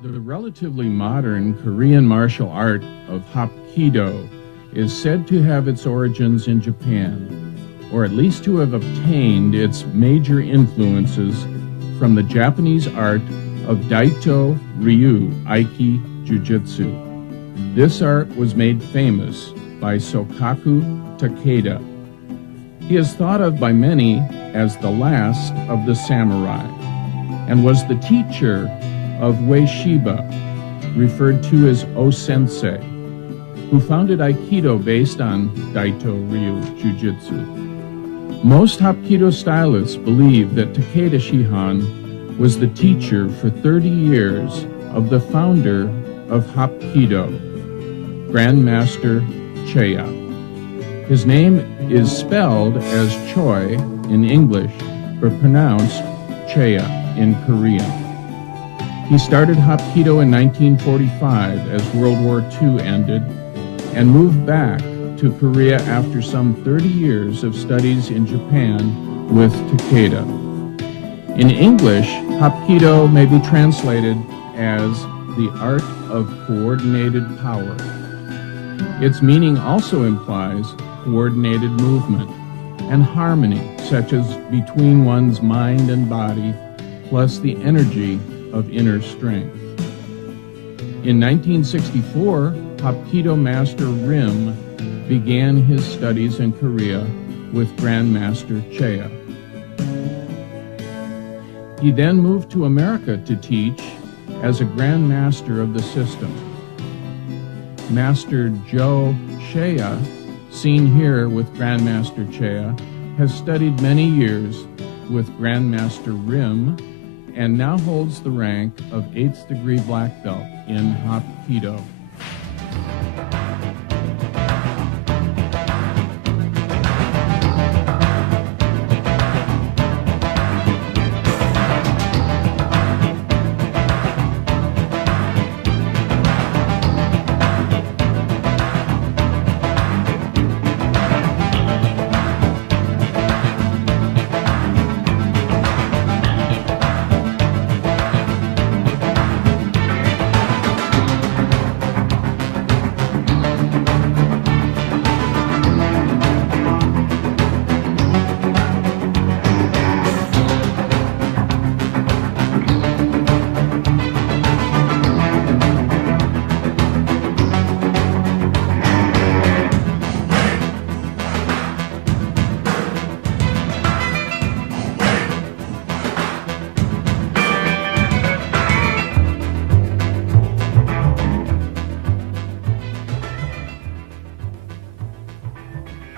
The relatively modern Korean martial art of Hapkido is said to have its origins in Japan, or at least to have obtained its major influences from the Japanese art of Daito Ryu Aiki Jiu-Jitsu. This art was made famous by Sokaku Takeda. He is thought of by many as the last of the samurai, and was the teacher of Ueshiba, referred to as O-sensei, who founded Aikido based on Daito Ryu Jiu-Jitsu. Most Hapkido stylists believe that Takeda Shihan was the teacher for 30 years of the founder of Hapkido, Grandmaster Cheya. His name is spelled as Choi in English, but pronounced Cheya in Korean. He started Hapkido in 1945 as World War II ended and moved back to Korea after some 30 years of studies in Japan with Takeda. In English, Hapkido may be translated as the art of coordinated power. Its meaning also implies coordinated movement and harmony, such as between one's mind and body, plus the energy of inner strength. In 1964, Hapkido Master Rim began his studies in Korea with Grandmaster Cheya. He then moved to America to teach as a Grandmaster of the system. Master Joe Cheya, seen here with Grandmaster Cheya, has studied many years with Grandmaster Rim and now holds the rank of 8th degree black belt in Hapkido.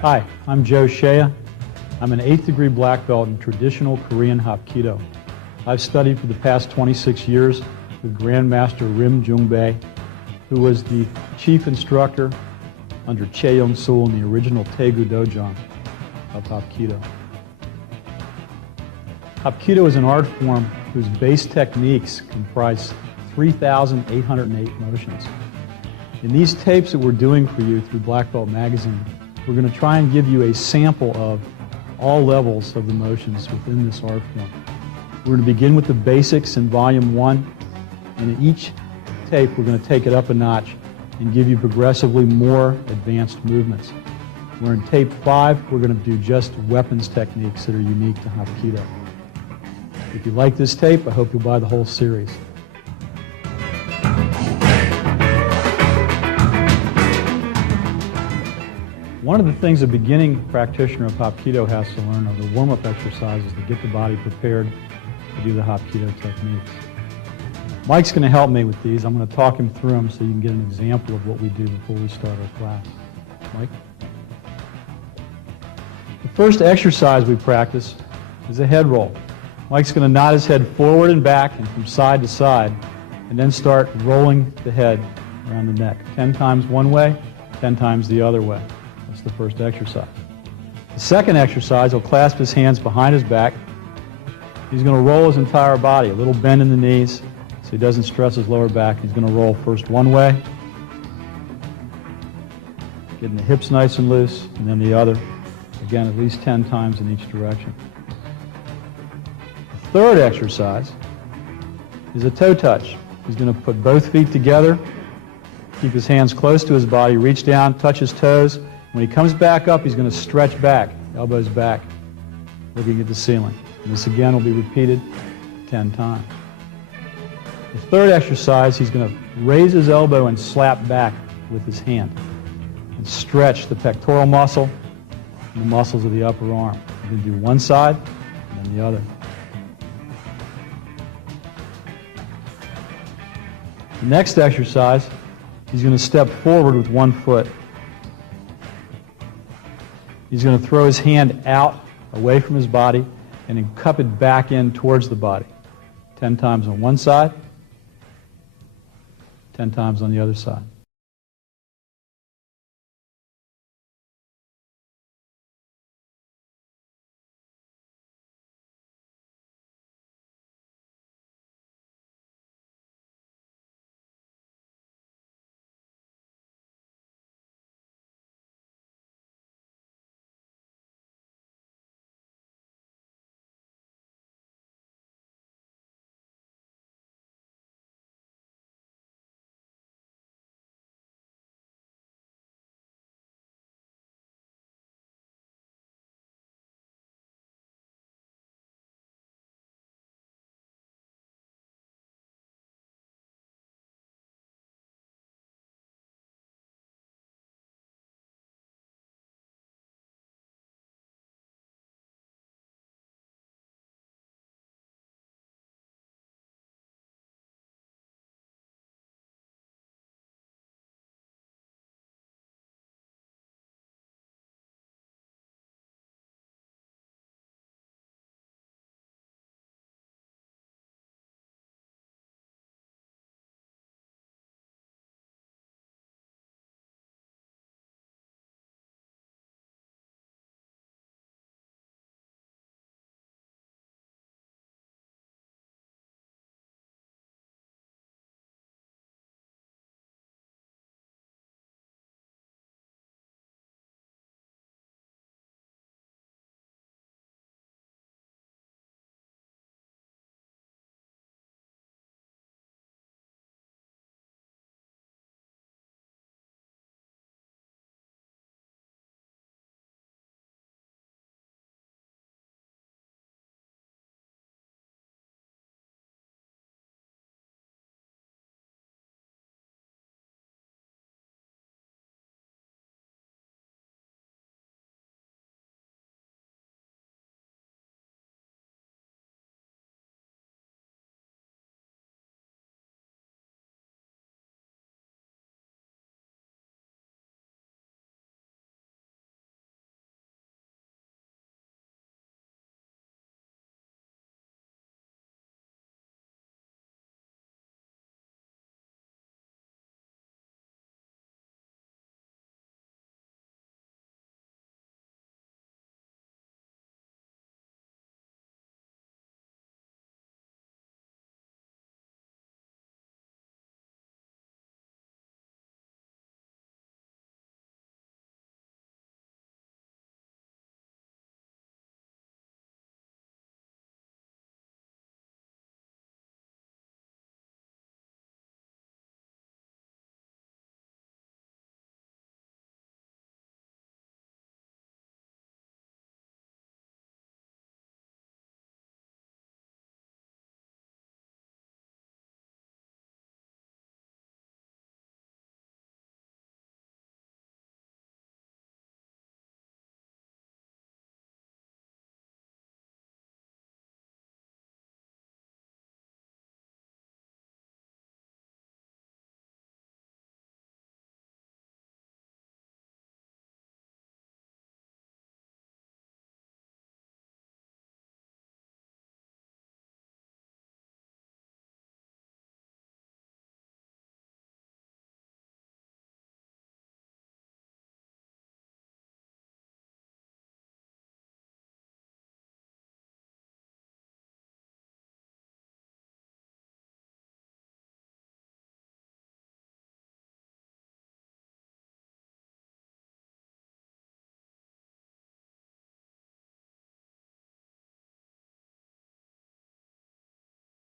Hi, I'm Joe Cheya. I'm an 8th degree black belt in traditional Korean Hapkido. I've studied for the past 26 years with Grandmaster Rim Jung-bae, who was the chief instructor under Chae Young-sul in the original Taegu Dojo of Hapkido. Hapkido is an art form whose base techniques comprise 3,808 motions. In these tapes that we're doing for you through Black Belt Magazine, we're going to try and give you a sample of all levels of the motions within this art form. We're going to begin with the basics in Volume 1, and in each tape we're going to take it up a notch and give you progressively more advanced movements. Where in Tape 5, we're going to do just weapons techniques that are unique to Hapkido. If you like this tape, I hope you'll buy the whole series. One of the things a beginning practitioner of Hapkido has to learn are the warm-up exercises to get the body prepared to do the Hapkido techniques. Mike's going to help me with these. I'm going to talk him through them so you can get an example of what we do before we start our class. Mike? The first exercise we practice is a head roll. Mike's going to nod his head forward and back and from side to side, and then start rolling the head around the neck. 10 times one way, 10 times the other way. That's the first exercise. The second exercise, he'll clasp his hands behind his back. He's going to roll his entire body, a little bend in the knees so he doesn't stress his lower back. He's going to roll first one way, getting the hips nice and loose, and then the other. Again, at least 10 times in each direction. The third exercise is a toe touch. He's going to put both feet together, keep his hands close to his body, reach down, touch his toes. When he comes back up, he's going to stretch back, elbows back, looking at the ceiling. And this again will be repeated 10 times. The third exercise, he's going to raise his elbow and slap back with his hand and stretch the pectoral muscle and the muscles of the upper arm. He's going to do one side and then the other. The next exercise, he's going to step forward with one foot. He's going to throw his hand out away from his body and then cup it back in towards the body. 10 times on one side, 10 times on the other side.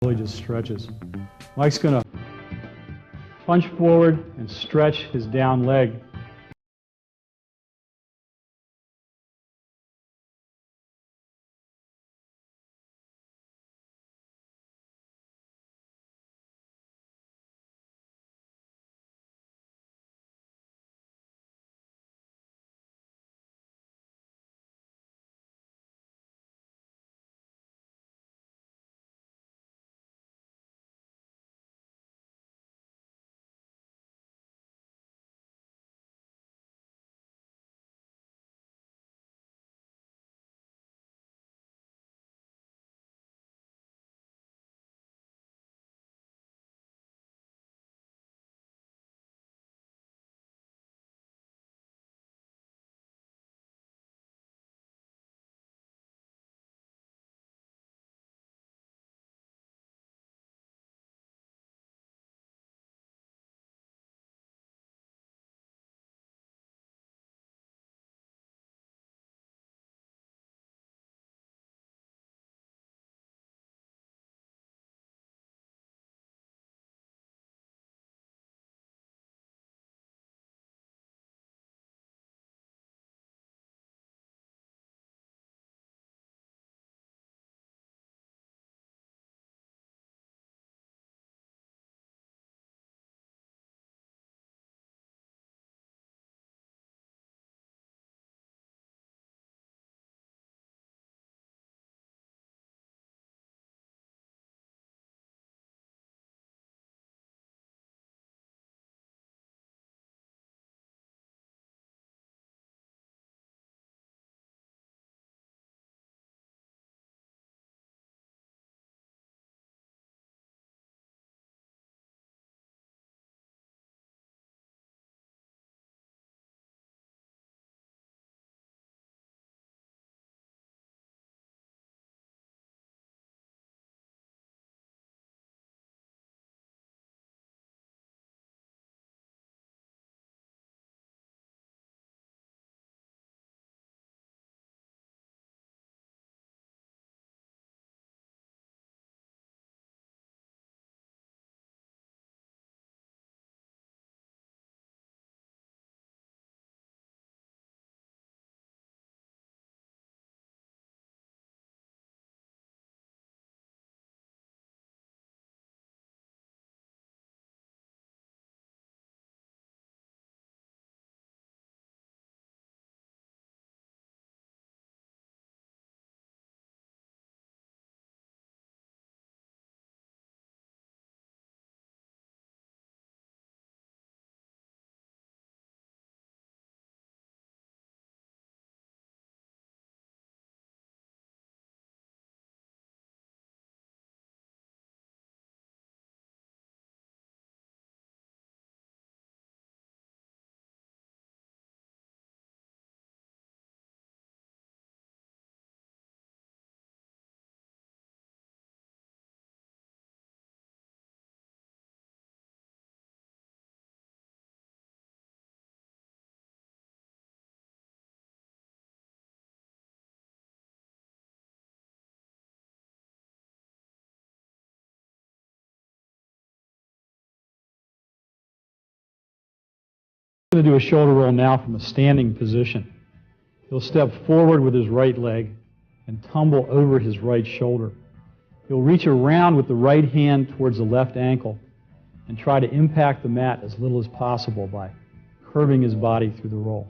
Really just stretches. Mike's going to punch forward and stretch his down leg. He's going to do a shoulder roll now from a standing position. He'll step forward with his right leg and tumble over his right shoulder. He'll reach around with the right hand towards the left ankle and try to impact the mat as little as possible by curving his body through the roll.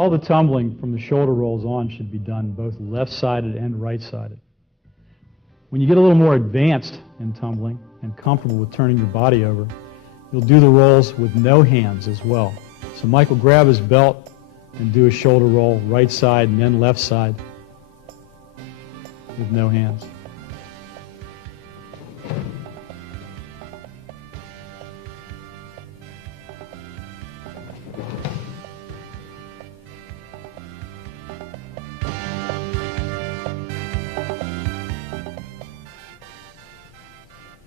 All the tumbling from the shoulder rolls on should be done both left-sided and right-sided. When you get a little more advanced in tumbling and comfortable with turning your body over, you'll do the rolls with no hands as well. So Mike will grab his belt and do a shoulder roll right side and then left side with no hands.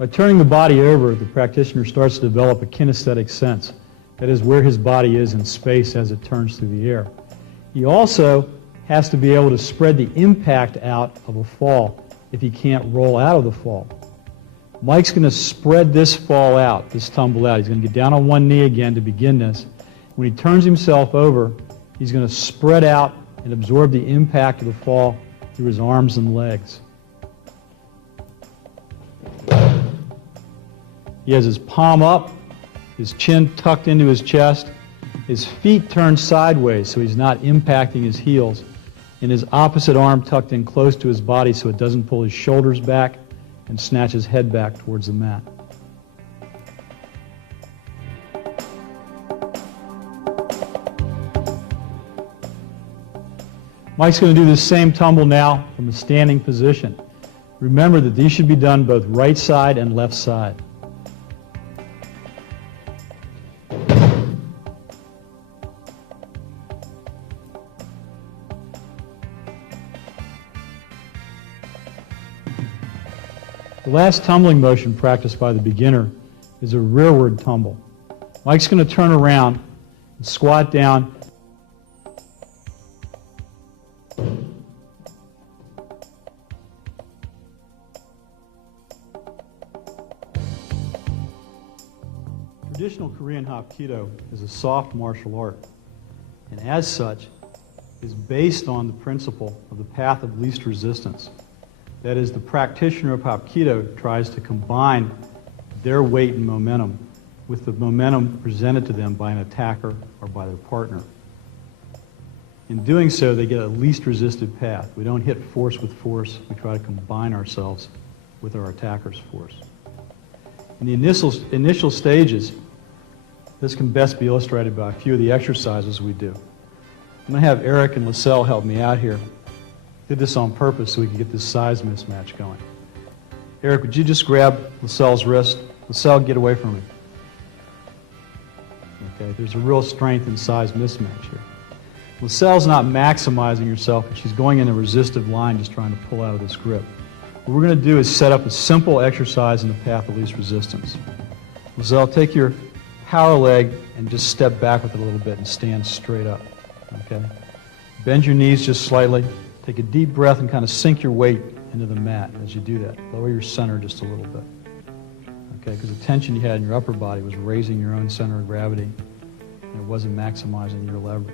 By turning the body over, the practitioner starts to develop a kinesthetic sense. that is where his body is in space as it turns through the air. He also has to be able to spread the impact out of a fall if he can't roll out of the fall. Mike's going to spread this fall out, this tumble out. He's going to get down on one knee again to begin this. When he turns himself over, he's going to spread out and absorb the impact of the fall through his arms and legs. He has his palm up, his chin tucked into his chest, his feet turned sideways so he's not impacting his heels, and his opposite arm tucked in close to his body so it doesn't pull his shoulders back and snatch his head back towards the mat. Mike's going to do the same tumble now from a standing position. Remember that these should be done both right side and left side. The last tumbling motion practiced by the beginner is a rearward tumble. Mike's going to turn around and squat down. Traditional Korean Hapkido is a soft martial art, and as such is based on the principle of the path of least resistance. That is, the practitioner of Hapkido tries to combine their weight and momentum with the momentum presented to them by an attacker or by their partner. In doing so, they get a least resisted path. We don't hit force with force. We try to combine ourselves with our attacker's force. In the initial stages, this can best be illustrated by a few of the exercises we do. I'm going to have Eric and Lascelles help me out here. Did this on purpose so we could get this size mismatch going. Eric, would you just grab Lascelles' wrist? Lascelles, get away from me. Okay, there's a real strength and size mismatch here. Lascelles' not maximizing herself, but she's going in a resistive line just trying to pull out of this grip. What we're going to do is set up a simple exercise in the path of least resistance. Lascelles, take your power leg and just step back with it a little bit and stand straight up. Okay? Bend your knees just slightly. Take a deep breath and kind of sink your weight into the mat as you do that. Lower your center just a little bit. Okay, because the tension you had in your upper body was raising your own center of gravity, and it wasn't maximizing your leverage.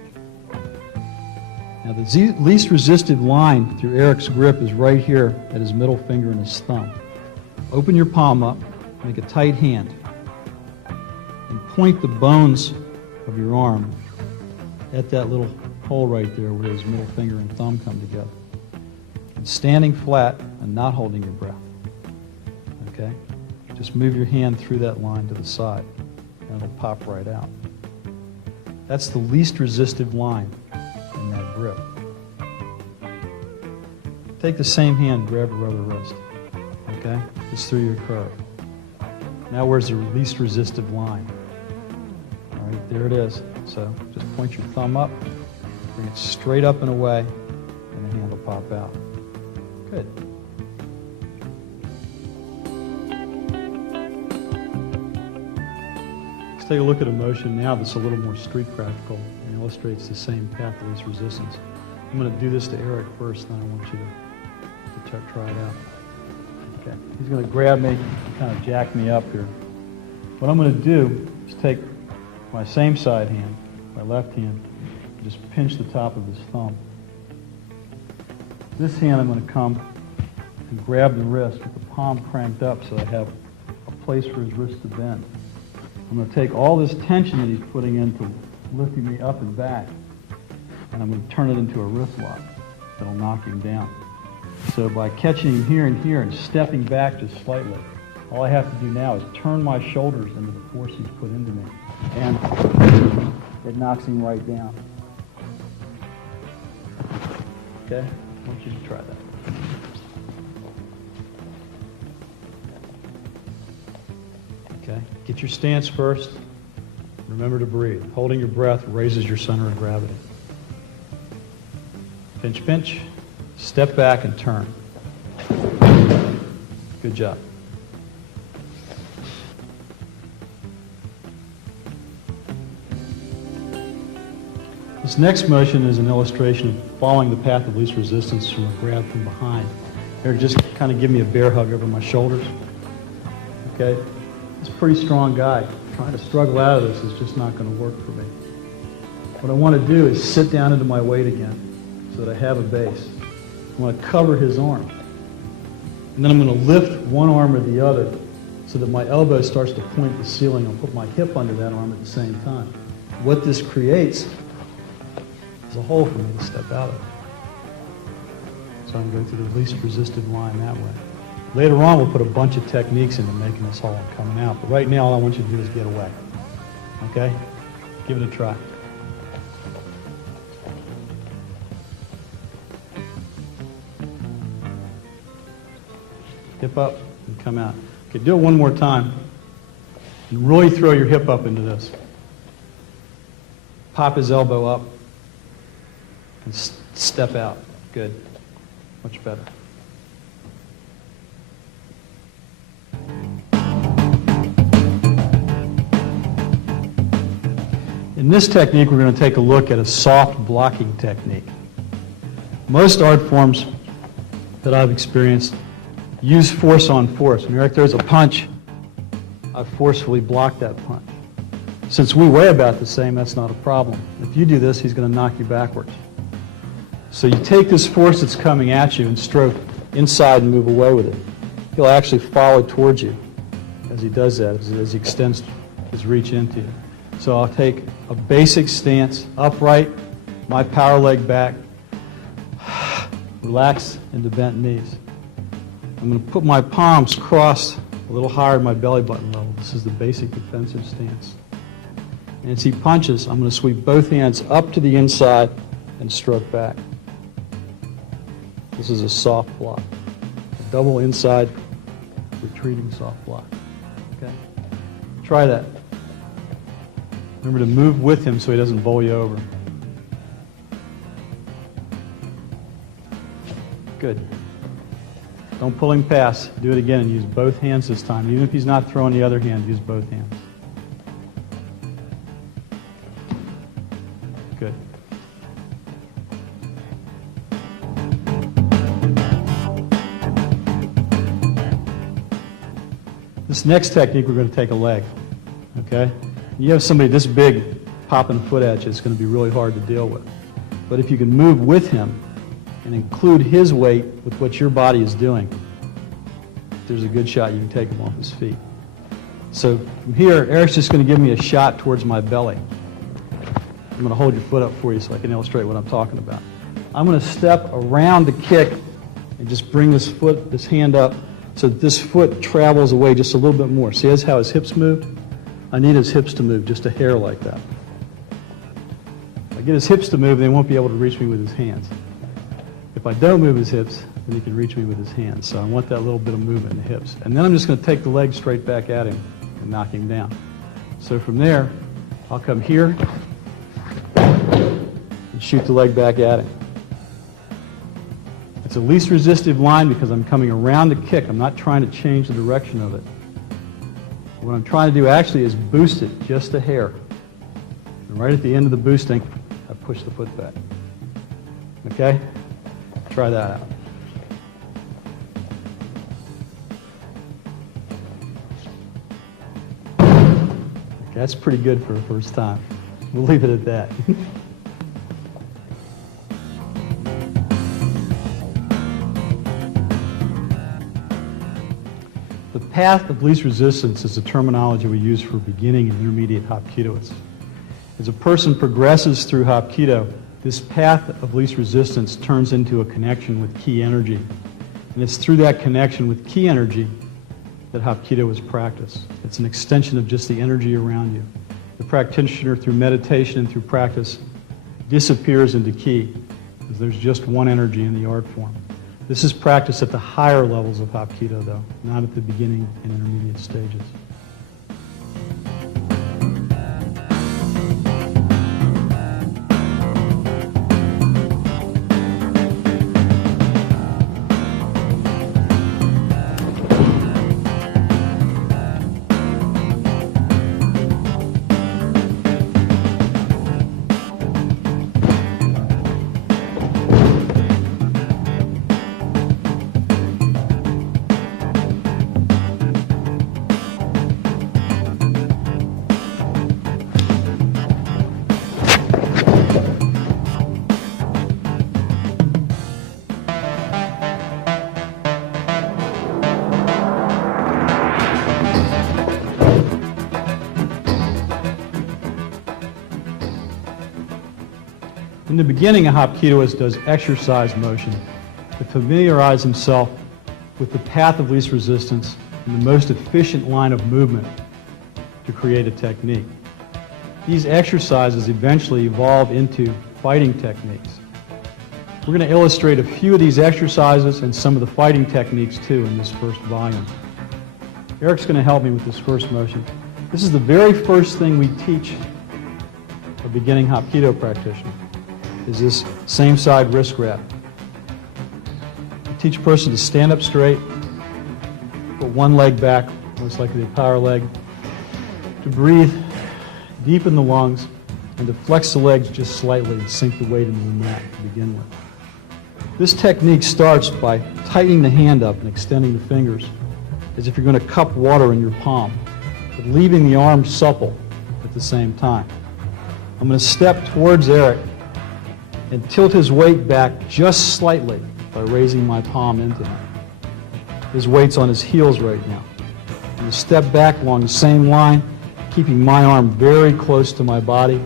Now the least resistive line through Eric's grip is right here at his middle finger and his thumb. Open your palm up, make a tight hand, and point the bones of your arm at that little hole right there where his middle finger and thumb come together. And standing flat and not holding your breath. Okay? Just move your hand through that line to the side and it'll pop right out. That's the least resistive line in that grip. Take the same hand, grab your other wrist. Okay? Just through your curve. Now where's the least resistive line? All right, there it is. So just point your thumb up. Bring it straight up and away, and the hand will pop out. Good. Let's take a look at a motion now that's a little more street practical and illustrates the same path of least resistance. I'm going to do this to Eric first, then I want you to try it out. Okay. He's going to grab me and kind of jack me up here. What I'm going to do is take my same side hand, my left hand, just pinch the top of his thumb. This hand I'm going to come and grab the wrist with the palm cranked up so I have a place for his wrist to bend. I'm going to take all this tension that he's putting into lifting me up and back, and I'm going to turn it into a wrist lock that'll knock him down. So by catching him here and stepping back just slightly, all I have to do now is turn my shoulders into the force he's put into me, and it knocks him right down. Okay? I want you to try that. Okay? Get your stance first. Remember to breathe. Holding your breath raises your center of gravity. Pinch, pinch. Step back and turn. Good job. This next motion is an illustration of following the path of least resistance from a grab from behind. Eric, just kind of give me a bear hug over my shoulders. Okay? He's a pretty strong guy. Trying to struggle out of this is just not going to work for me. What I want to do is sit down into my weight again so that I have a base. I want to cover his arm. And then I'm going to lift one arm or the other so that my elbow starts to point the ceiling. I'll put my hip under that arm at the same time. What this creates is a hole for me to step out of. So I'm going through the least resistive line that way. Later on, we'll put a bunch of techniques into making this hole and coming out. But right now, all I want you to do is get away. Okay? Give it a try. Hip up and come out. Okay, do it one more time. And really throw your hip up into this. Pop his elbow up and step out. Good. Much better. In this technique, we're going to take a look at a soft blocking technique. Most art forms that I've experienced use force on force. When Eric throws a punch, I forcefully block that punch. Since we weigh about the same, that's not a problem. If you do this, he's going to knock you backwards. So you take this force that's coming at you and stroke inside and move away with it. He'll actually follow towards you as he does that, as he extends his reach into you. So I'll take a basic stance, upright, my power leg back, relax into bent knees. I'm going to put my palms crossed a little higher than my belly button level. This is the basic defensive stance. And as he punches, I'm going to sweep both hands up to the inside and stroke back. This is a soft block. A double inside, retreating soft block. Okay? Try that. Remember to move with him so he doesn't bowl you over. Good. Don't pull him past. Do it again and use both hands this time. Even if he's not throwing the other hand, use both hands. Good. This next technique, we're going to take a leg. Okay? You have somebody this big popping a foot at you, it's going to be really hard to deal with. But if you can move with him and include his weight with what your body is doing, there's a good shot you can take him off his feet. So from here, Eric's just going to give me a shot towards my belly. I'm going to hold your foot up for you so I can illustrate what I'm talking about. I'm going to step around the kick and just bring this hand up so that this foot travels away just a little bit more. See how his hips moved? I need his hips to move just a hair like that. If I get his hips to move, then he won't be able to reach me with his hands. If I don't move his hips, then he can reach me with his hands. So I want that little bit of movement in the hips. And then I'm just going to take the leg straight back at him and knock him down. So from there, I'll come here and shoot the leg back at him. It's a least resistive line because I'm coming around the kick. I'm not trying to change the direction of it. What I'm trying to do actually is boost it just a hair. And right at the end of the boosting, I push the foot back. Okay? Try that out. Okay, that's pretty good for a first time. We'll leave it at that. The path of least resistance is the terminology we use for beginning and intermediate Hapkidoists. As a person progresses through Hapkido, this path of least resistance turns into a connection with key energy. And it's through that connection with key energy that Hapkido is practiced. It's an extension of just the energy around you. The practitioner, through meditation and through practice, disappears into ki, because there's just one energy in the art form. This is practiced at the higher levels of Hapkido, though, not at the beginning and intermediate stages. In the beginning, a Hapkidoist does exercise motion to familiarize himself with the path of least resistance and the most efficient line of movement to create a technique. These exercises eventually evolve into fighting techniques. We're going to illustrate a few of these exercises and some of the fighting techniques too in this first volume. Eric's going to help me with this first motion. This is the very first thing we teach a beginning Hapkido practitioner, is this same side wrist grab. We teach a person to stand up straight, put one leg back, most likely a power leg, to breathe deep in the lungs, and to flex the legs just slightly and sink the weight into the mat to begin with. This technique starts by tightening the hand up and extending the fingers as if you're going to cup water in your palm, but leaving the arm supple at the same time. I'm going to step towards Eric and tilt his weight back just slightly by raising my palm into him. His weight's on his heels right now. I'm going to step back along the same line, keeping my arm very close to my body.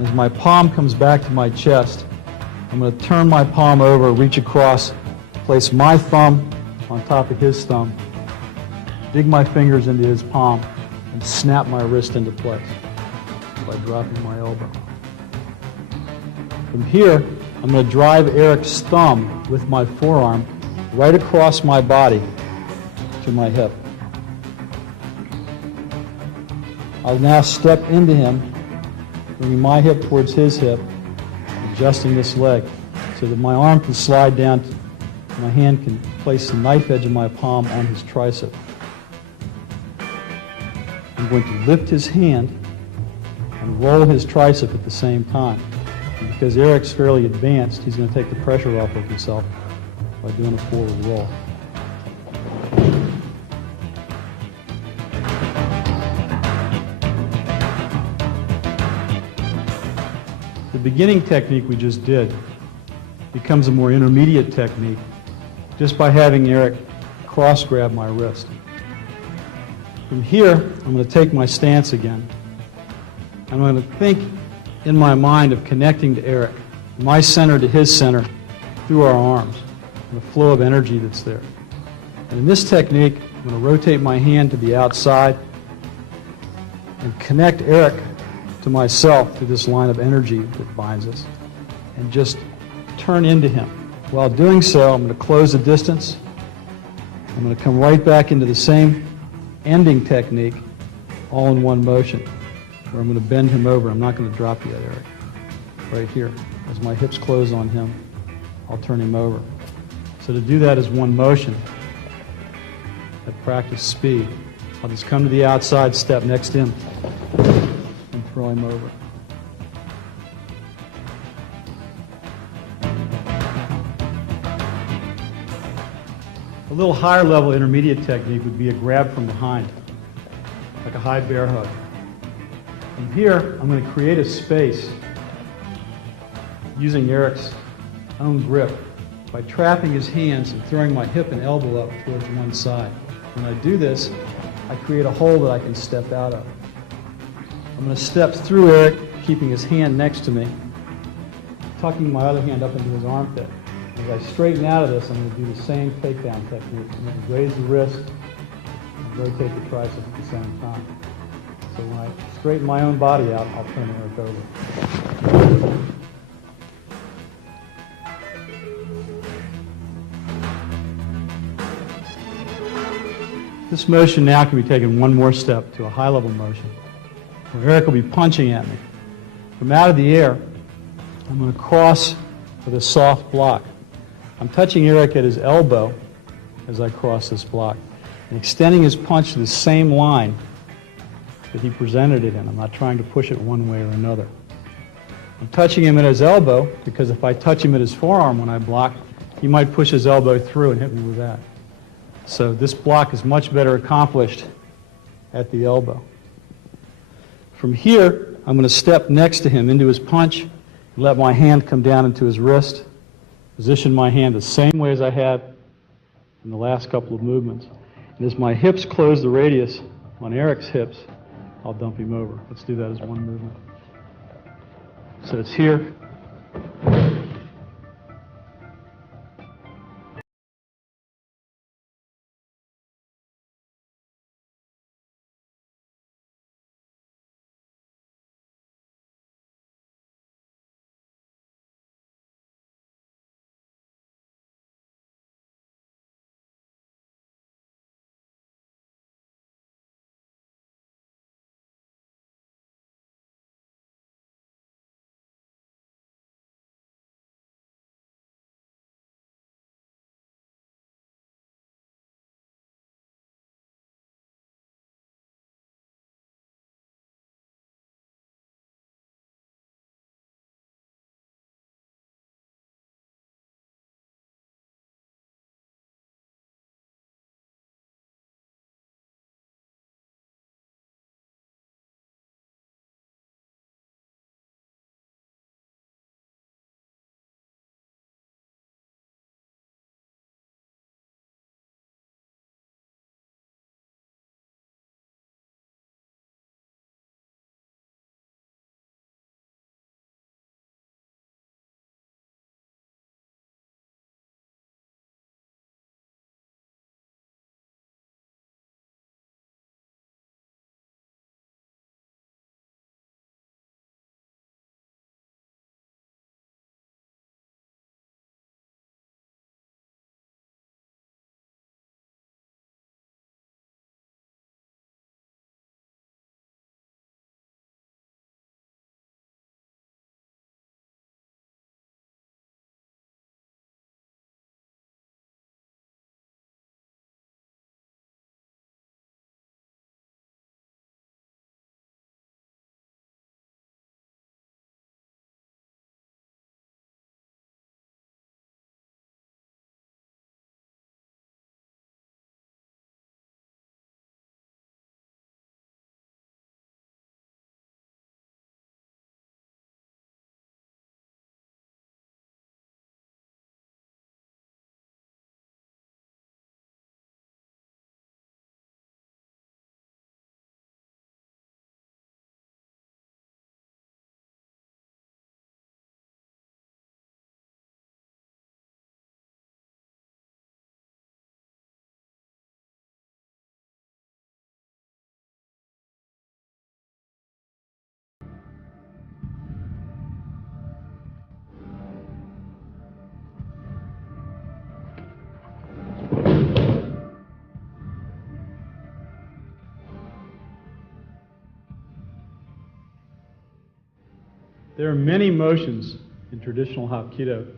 As my palm comes back to my chest, I'm going to turn my palm over, reach across, place my thumb on top of his thumb, dig my fingers into his palm, and snap my wrist into place by dropping my elbow. From here, I'm going to drive Eric's thumb with my forearm right across my body to my hip. I'll now step into him, bringing my hip towards his hip, adjusting this leg so that my arm can slide down, my hand can place the knife edge of my palm on his tricep. I'm going to lift his hand and roll his tricep at the same time. And because Eric's fairly advanced, he's going to take the pressure off of himself by doing a forward roll. The beginning technique we just did becomes a more intermediate technique just by having Eric cross grab my wrist. From here, I'm going to take my stance again. I'm going to think in my mind of connecting to Eric, my center to his center, through our arms, and the flow of energy that's there. And in this technique, I'm going to rotate my hand to the outside and connect Eric to myself through this line of energy that binds us, and just turn into him. While doing so, I'm going to close the distance. I'm going to come right back into the same ending technique, all in one motion, where I'm going to bend him over. I'm not going to drop yet, Eric. Right here. As my hips close on him, I'll turn him over. So to do that as one motion, at practice speed, I'll just come to the outside, step next to him, and throw him over. A little higher level intermediate technique would be a grab from behind, like a high bear hug. From here, I'm going to create a space using Eric's own grip by trapping his hands and throwing my hip and elbow up towards one side. When I do this, I create a hole that I can step out of. I'm going to step through Eric, keeping his hand next to me, tucking my other hand up into his armpit. As I straighten out of this, I'm going to do the same takedown technique. I'm going to raise the wrist and rotate the tricep at the same time. So when I straighten my own body out, I'll turn Eric over. This motion now can be taken one more step to a high-level motion, where Eric will be punching at me. From out of the air, I'm going to cross with a soft block. I'm touching Eric at his elbow as I cross this block and extending his punch to the same line that he presented it in. I'm not trying to push it one way or another. I'm touching him at his elbow because if I touch him at his forearm when I block, he might push his elbow through and hit me with that. So this block is much better accomplished at the elbow. From here, I'm going to step next to him into his punch and let my hand come down into his wrist. Position my hand the same way as I had in the last couple of movements. And as my hips close the radius on Eric's hips, I'll dump him over. Let's do that as one movement. So it's here, There are many motions in traditional Hapkido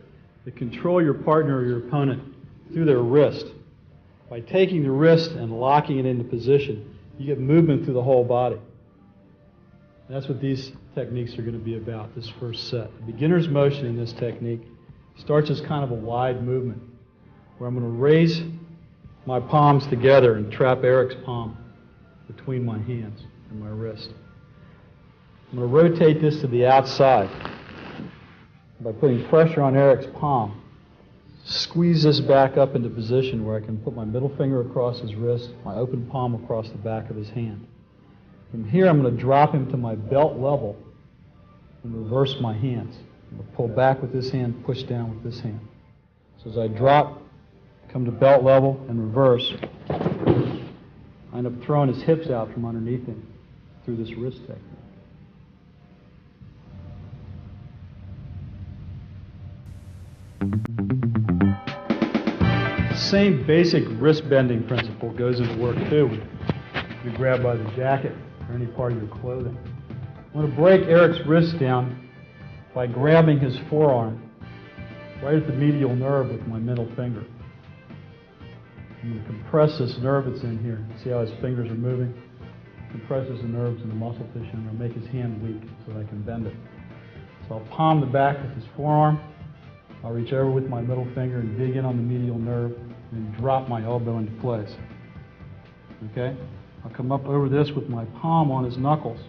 that control your partner or your opponent through their wrist. By taking the wrist and locking it into position, you get movement through the whole body. That's what these techniques are going to be about, this first set. The beginner's motion in this technique starts as kind of a wide movement, where I'm going to raise my palms together and trap Eric's palm between my hands and my wrist. I'm going to rotate this to the outside by putting pressure on Eric's palm. Squeeze this back up into position where I can put my middle finger across his wrist, my open palm across the back of his hand. From here, I'm going to drop him to my belt level and reverse my hands. I'm going to pull back with this hand, push down with this hand. So as I drop, come to belt level and reverse, I end up throwing his hips out from underneath him through this wrist technique. The same basic wrist bending principle goes into work too when you grab by the jacket or any part of your clothing. I'm going to break Eric's wrist down by grabbing his forearm right at the medial nerve with my middle finger. I'm going to compress this nerve that's in here. See how his fingers are moving? Compresses the nerves in the muscle tissue and it'll make his hand weak so that I can bend it. So I'll palm the back with his forearm. I'll reach over with my middle finger and dig in on the medial nerve and drop my elbow into place. Okay? I'll come up over this with my palm on his knuckles.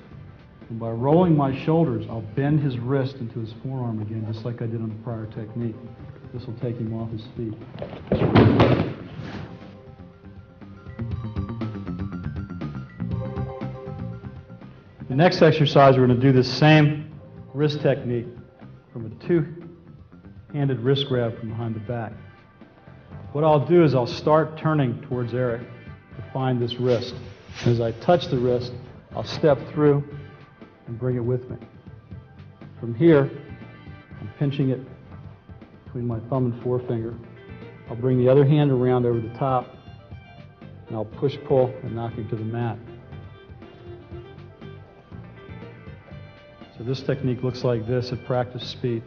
And by rolling my shoulders, I'll bend his wrist into his forearm again, just like I did on the prior technique. This will take him off his feet. The next exercise, we're going to do the same wrist technique from a two-handed wrist grab from behind the back. What I'll do is I'll start turning towards Eric to find this wrist. As I touch the wrist, I'll step through and bring it with me. From here, I'm pinching it between my thumb and forefinger. I'll bring the other hand around over the top, and I'll push, pull, and knock him to the mat. So this technique looks like this at practice speed.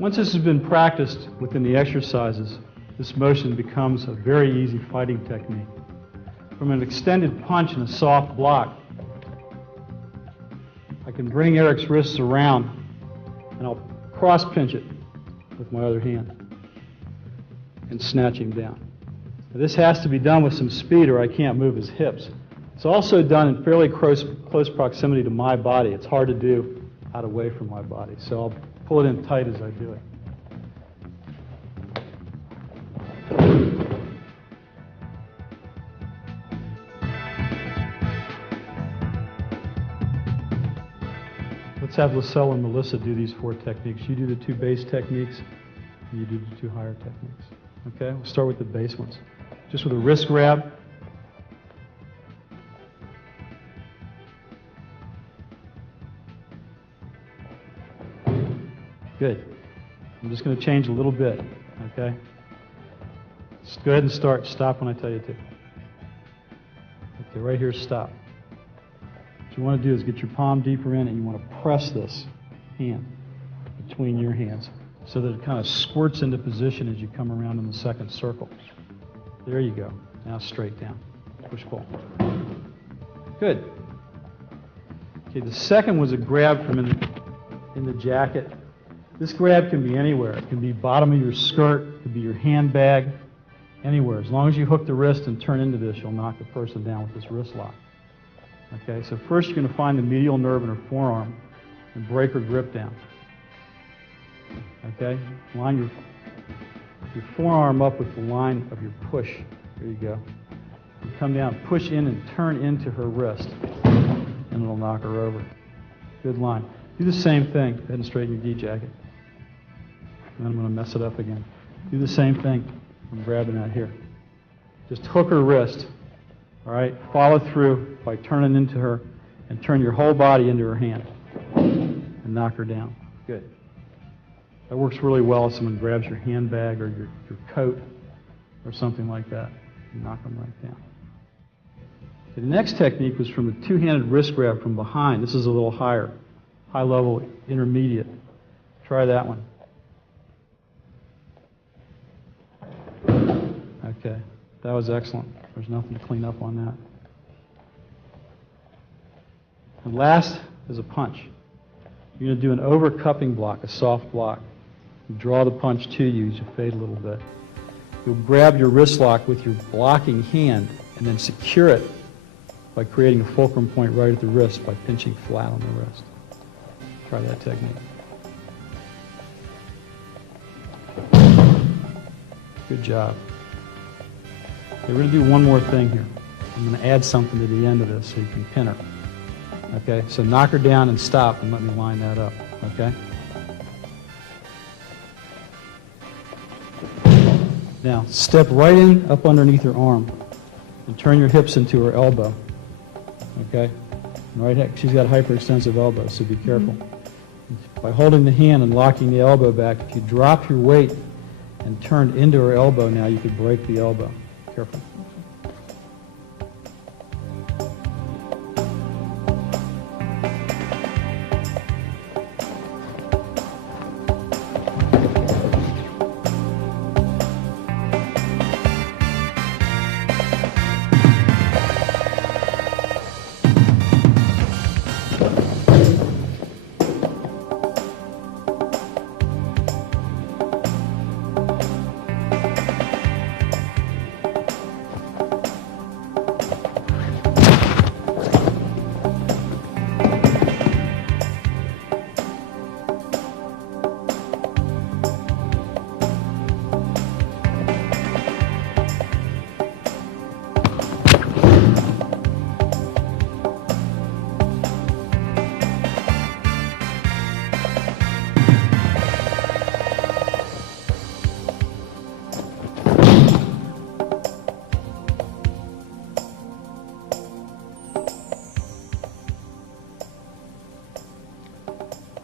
Once this has been practiced within the exercises, this motion becomes a very easy fighting technique. From an extended punch and a soft block, I can bring Eric's wrists around and I'll cross pinch it with my other hand and snatch him down. Now, this has to be done with some speed or I can't move his hips. It's also done in fairly close proximity to my body. It's hard to do out away from my body. So I'll pull it in tight as I do it. Let's have Lacelle and Melissa do these four techniques. You do the two base techniques, and you do the two higher techniques. Okay, we'll start with the base ones. Just with a wrist grab. Good. I'm just going to change a little bit, okay? Just go ahead and start. Stop when I tell you to. Okay, right here, stop. What you want to do is get your palm deeper in and you want to press this hand between your hands so that it kind of squirts into position as you come around in the second circle. There you go. Now straight down. Push, pull. Good. Okay, the second was a grab from in the jacket. This grab can be anywhere. It can be bottom of your skirt, it could be your handbag, anywhere. As long as you hook the wrist and turn into this, you'll knock the person down with this wrist lock. Okay, so first you're going to find the medial nerve in her forearm and break her grip down. Okay, line your forearm up with the line of your push. There you go. You come down, push in and turn into her wrist, and it'll knock her over. Good line. Do the same thing. Go ahead and straighten your D jacket. And I'm going to mess it up again. Do the same thing. I'm grabbing that here. Just hook her wrist. All right? Follow through by turning into her and turn your whole body into her hand and knock her down. Good. That works really well if someone grabs your handbag or your coat or something like that. You knock them right down. Okay, the next technique was from a two-handed wrist grab from behind. This is a little higher, high level, intermediate. Try that one. Okay, that was excellent. There's nothing to clean up on that. And last is a punch. You're going to do an over-cupping block, a soft block. You draw the punch to you as you fade a little bit. You'll grab your wrist lock with your blocking hand and then secure it by creating a fulcrum point right at the wrist by pinching flat on the wrist. Try that technique. Good job. Okay, we're going to do one more thing here. I'm going to add something to the end of this so you can pin her. Okay, so knock her down and stop and let me line that up. Okay? Now, step right in up underneath her arm and turn your hips into her elbow. Okay? Right, she's got hyperextensive elbows, so be careful. By holding the hand and locking the elbow back, if you drop your weight and turn into her elbow now, you could break the elbow. Careful.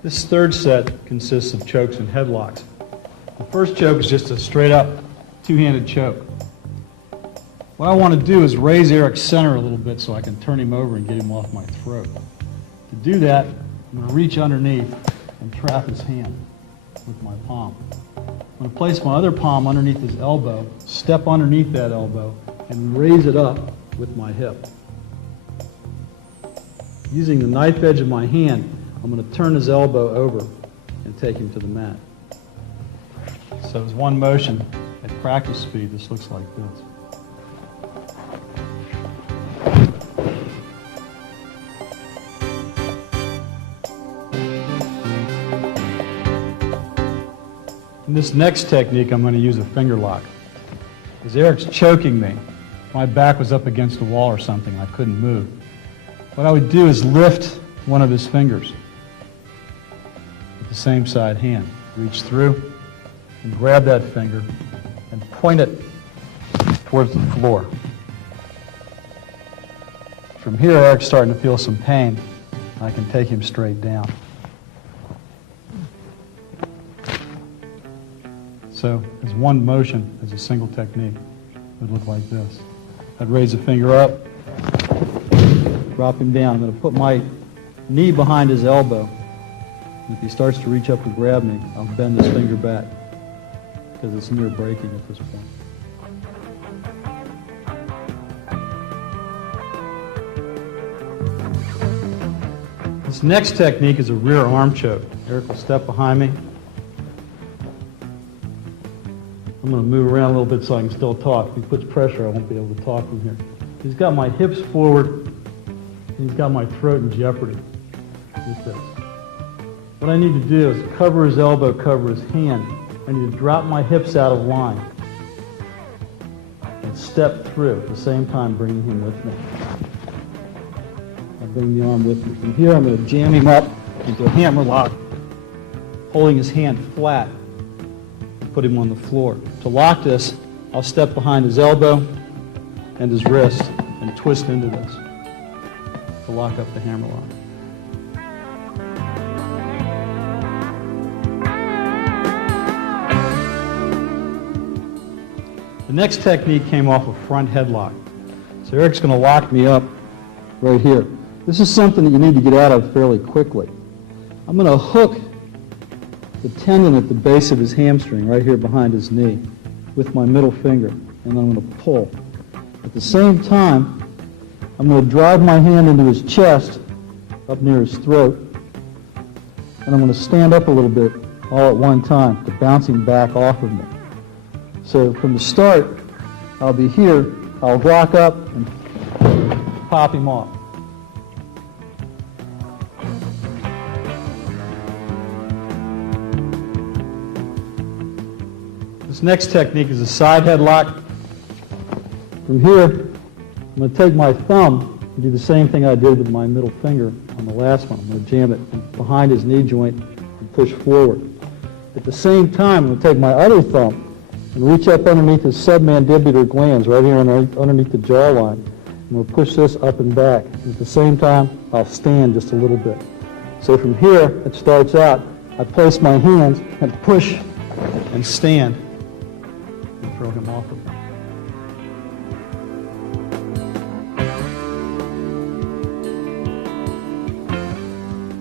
This third set consists of chokes and headlocks. The first choke is just a straight up two-handed choke. What I want to do is raise Eric's center a little bit so I can turn him over and get him off my throat. To do that, I'm going to reach underneath and trap his hand with my palm. I'm going to place my other palm underneath his elbow, step underneath that elbow, and raise it up with my hip. Using the knife edge of my hand, I'm going to turn his elbow over and take him to the mat. So as one motion, at practice speed, this looks like this. In this next technique, I'm going to use a finger lock. As Eric's choking me, my back was up against the wall or something, I couldn't move. What I would do is lift one of his fingers with the same side hand. Reach through and grab that finger and point it towards the floor. From here, Eric's starting to feel some pain. I can take him straight down. So, as one motion, as a single technique, it would look like this. I'd raise the finger up, drop him down. I'm going to put my knee behind his elbow. And if he starts to reach up to grab me, I'll bend this finger back because it's near breaking at this point. This next technique is a rear arm choke. Eric will step behind me. I'm going to move around a little bit so I can still talk. If he puts pressure, I won't be able to talk from here. He's got my hips forward, and he's got my throat in jeopardy with this. What I need to do is cover his elbow, cover his hand. I need to drop my hips out of line and step through at the same time bringing him with me. I'll bring the arm with me. From here, I'm going to jam him up into a hammer lock, holding his hand flat. Put him on the floor. To lock this, I'll step behind his elbow and his wrist and twist into this to lock up the hammer lock. The next technique came off a front headlock. So Eric's going to lock me up right here. This is something that you need to get out of fairly quickly. I'm going to hook the tendon at the base of his hamstring right here behind his knee with my middle finger, and I'm going to pull. At the same time, I'm going to drive my hand into his chest up near his throat, and I'm going to stand up a little bit all at one time to bounce him back off of me. So from the start, I'll be here, I'll rock up and pop him off. This next technique is a side headlock. From here, I'm going to take my thumb and do the same thing I did with my middle finger on the last one. I'm going to jam it behind his knee joint and push forward. At the same time, I'm going to take my other thumb and reach up underneath his submandibular glands, right here underneath the jawline. I'm going to push this up and back. And at the same time, I'll stand just a little bit. So from here, it starts out, I place my hands and push and stand and throw him off of me.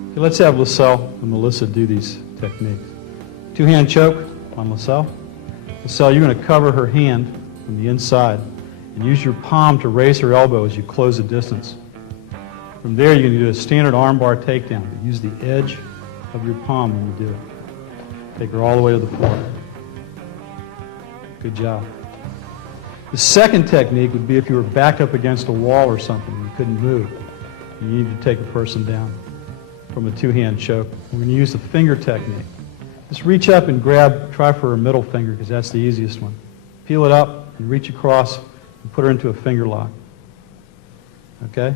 Okay, let's have LaSalle and Melissa do these techniques. Two-hand choke on LaSalle. LaSalle, you're going to cover her hand from the inside and use your palm to raise her elbow as you close the distance. From there, you're going to do a standard armbar takedown. Use the edge of your palm when you do it. Take her all the way to the floor. Good job. The second technique would be if you were backed up against a wall or something and you couldn't move. You need to take a person down from a two-hand choke. We're going to use the finger technique. Just reach up and grab, try for her middle finger because that's the easiest one. Peel it up and reach across and put her into a finger lock. Okay?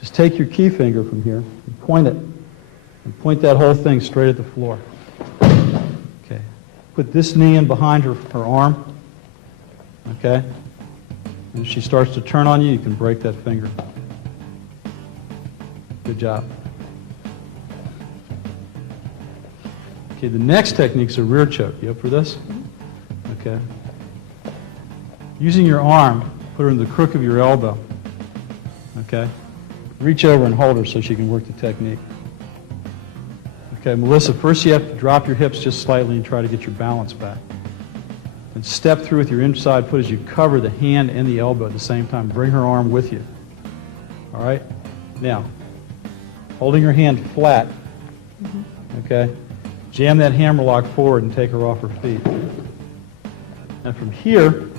Just take your key finger from here and point it. And point that whole thing straight at the floor. Okay. Put this knee in behind her arm. Okay? And if she starts to turn on you, you can break that finger. Good job. Okay, the next technique is a rear choke. You up for this? Okay. Using your arm, put her in the crook of your elbow. Okay? Reach over and hold her so she can work the technique. Okay, Melissa, first you have to drop your hips just slightly and try to get your balance back. And step through with your inside foot as you cover the hand and the elbow at the same time. Bring her arm with you. All right? Now, holding her hand flat, okay? Jam that hammer lock forward and take her off her feet. And from here,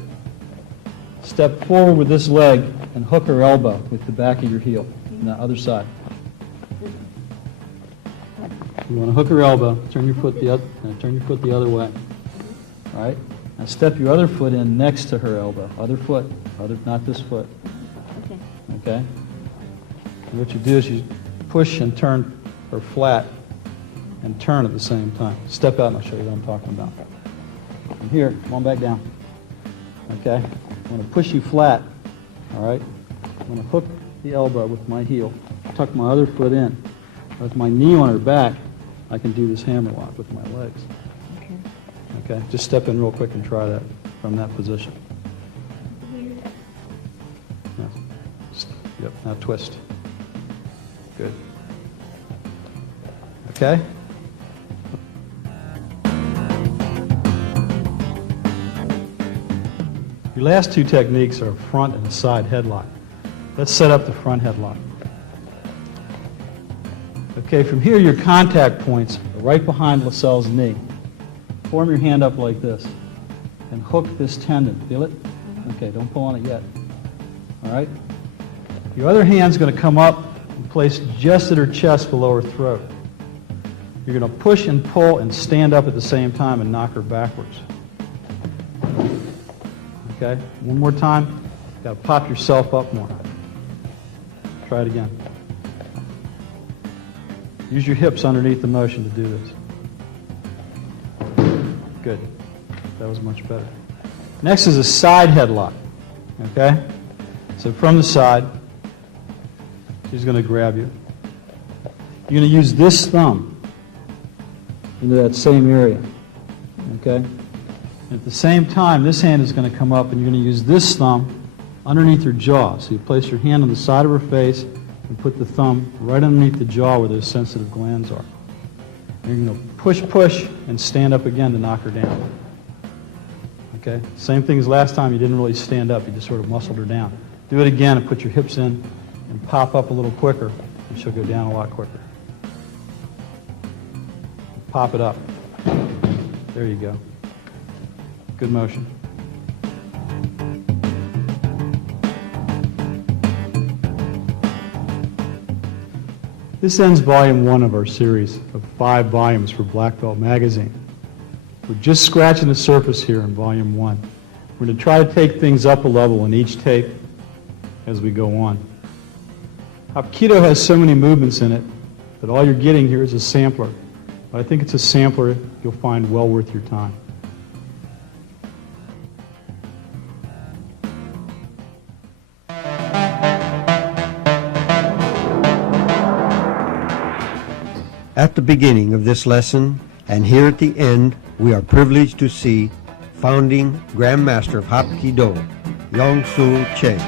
step forward with this leg and hook her elbow with the back of your heel on the other side. You want to hook her elbow, turn your foot the other way. All right? Now step your other foot in next to her elbow. Other foot, not this foot. Okay? And what you do is you push and turn her flat and turn at the same time. Step out and I'll show you what I'm talking about. From here, come on back down. Okay? I'm going to push you flat. All right? I'm going to hook the elbow with my heel, tuck my other foot in. With my knee on her back, I can do this hammer lock with my legs. Okay? Just step in real quick and try that from that position. Yeah. Yep, now twist. Good. Okay? Your last two techniques are a front and a side headlock. Let's set up the front headlock. Okay, from here your contact points are right behind LaSalle's knee. Form your hand up like this and hook this tendon. Feel it? Okay, don't pull on it yet. All right? Your other hand's going to come up and place just at her chest below her throat. You're going to push and pull and stand up at the same time and knock her backwards. Okay? One more time. You've got to pop yourself up more. Try it again. Use your hips underneath the motion to do this. Good. That was much better. Next is a side headlock. Okay? So from the side, she's going to grab you. You're going to use this thumb into that same area. Okay? At the same time, this hand is going to come up and you're going to use this thumb underneath her jaw. So you place your hand on the side of her face and put the thumb right underneath the jaw where those sensitive glands are. And you're going to push, and stand up again to knock her down. Okay? Same thing as last time, you didn't really stand up, you just sort of muscled her down. Do it again and put your hips in and pop up a little quicker, and she'll go down a lot quicker. Pop it up. There you go. Good motion. This ends volume 1 of our series of 5 volumes for Black Belt Magazine. We're just scratching the surface here in volume 1. We're going to try to take things up a level in each tape as we go on. Hapkido has so many movements in it that all you're getting here is a sampler. But I think it's a sampler you'll find well worth your time. At the beginning of this lesson, and here at the end, we are privileged to see founding Grandmaster of Hapkido, Yong-Sul Che.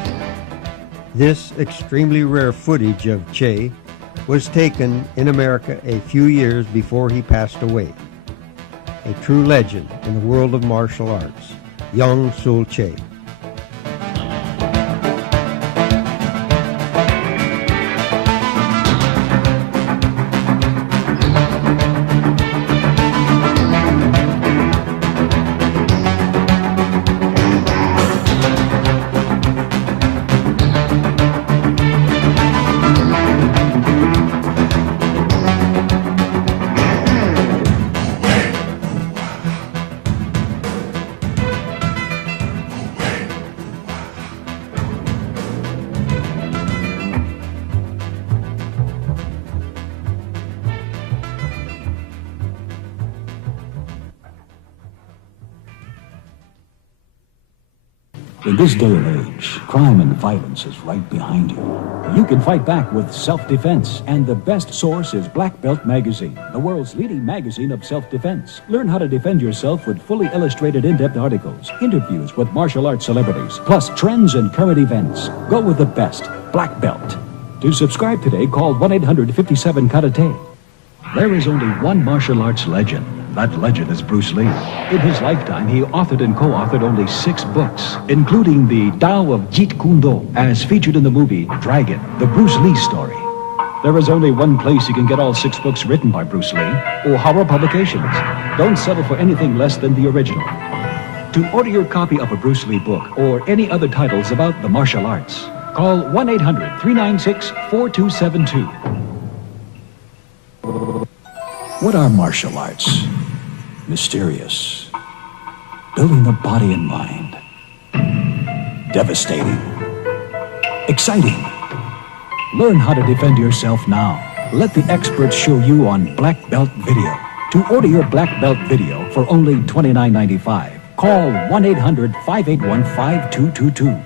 This extremely rare footage of Che was taken in America a few years before he passed away. A true legend in the world of martial arts, Yong-Sul Che. In this day and age, crime and violence is right behind you. You can fight back with self-defense, and the best source is Black Belt Magazine, the world's leading magazine of self-defense. Learn how to defend yourself with fully illustrated in-depth articles, interviews with martial arts celebrities, plus trends and current events. Go with the best, Black Belt. To subscribe today, call 1-800-57-KARATE. There is only one martial arts legend. That legend is Bruce Lee. In his lifetime, he authored and co-authored only 6 books, including the Tao of Jeet Kune Do, as featured in the movie Dragon, the Bruce Lee story. There is only one place you can get all 6 books written by Bruce Lee, O'Hara Publications. Don't settle for anything less than the original. To order your copy of a Bruce Lee book or any other titles about the martial arts, call 1-800-396-4272. What are martial arts? Mysterious, building the body and mind, devastating, exciting. Learn how to defend yourself now. Let the experts show you on Black Belt Video. To order your Black Belt Video for only $29.95, call 1-800-581-5222.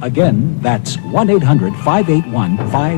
Again, that's 1-800-581-5...